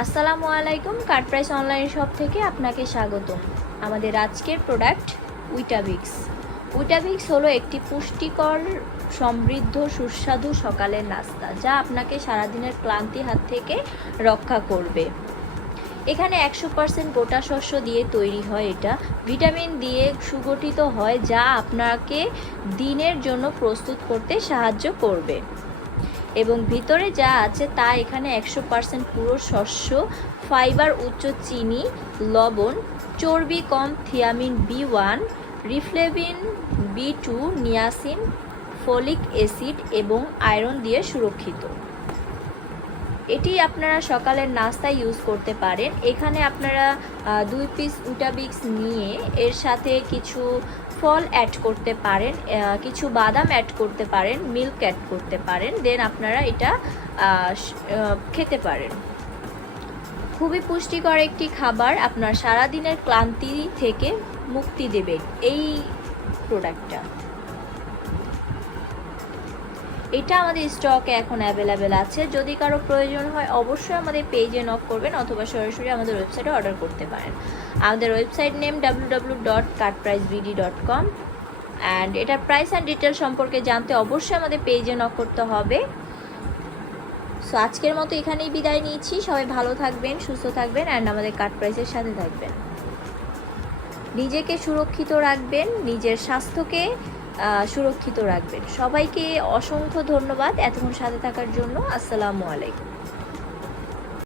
আসসালামু আলাইকুম, কাট price online shop থেকে আপনাকে স্বাগতম। আমাদের আজকের প্রোডাক্ট উইটাবিক্স। উইটাবিক্স হলো একটি পুষ্টিকর, সমৃদ্ধ, সুস্বাদু সকালের নাস্তা, যা আপনাকে সারাদিনের ক্লান্তি হাত থেকে রক্ষা করবে। এখানে 100% গোটা শস্য দিয়ে তৈরি হয়। এটা ভিটামিন দিয়ে সুগঠিত হয়, যা আপনাকে দিনের জন্য প্রস্তুত করতে সাহায্য করবে। এবং ভিতরে যা আছে তা এখানে 100% পুরো শস্য, ফাইবার উচ্চ, চিনি, লবণ, চর্বি কম, thiamine B1, riboflavin B2, niacin, folic acid এবং আয়রন দিয়ে সুরক্ষিত। এটি আপনারা সকালের নাস্তায় ইউজ করতে পারেন। এখানে আপনারা 2 পিস উইটাবিক্স নিয়ে এর সাথে কিছু ফল অ্যাড করতে পারেন, কিছু বাদাম অ্যাড করতে পারেন, মিল্ক অ্যাড করতে পারেন, দেন আপনারা এটা খেতে পারেন। খুবই পুষ্টিকর একটি খাবার, আপনার সারাদিনের ক্লান্তি থেকে মুক্তি দেবে এই প্রোডাক্টটা। এটা আমাদের স্টকে এখন অ্যাভেলেবেল আছে। যদি কারো প্রয়োজন হয় অবশ্যই আমাদের পেজে নক করবেন অথবা সরাসরি আমাদের ওয়েবসাইটে অর্ডার করতে পারেন। আমাদের ওয়েবসাইট নেম www.cutpricebd.com অ্যান্ড এটার প্রাইস অ্যান্ড ডিটেল সম্পর্কে জানতে অবশ্যই আমাদের পেজে নক করতে হবে। সো আজকের মতো এখানেই বিদায় নিচ্ছি। সবাই ভালো থাকবেন, সুস্থ থাকবেন অ্যান্ড আমাদের কাট প্রাইসের সাথে থাকবেন। নিজেকে সুরক্ষিত রাখবেন, নিজের স্বাস্থ্যকে সুরক্ষিত রাখবেন। সবাইকে অসংখ্য ধন্যবাদ এতক্ষণ সাথে থাকার জন্য। আসসালামু আলাইকুম।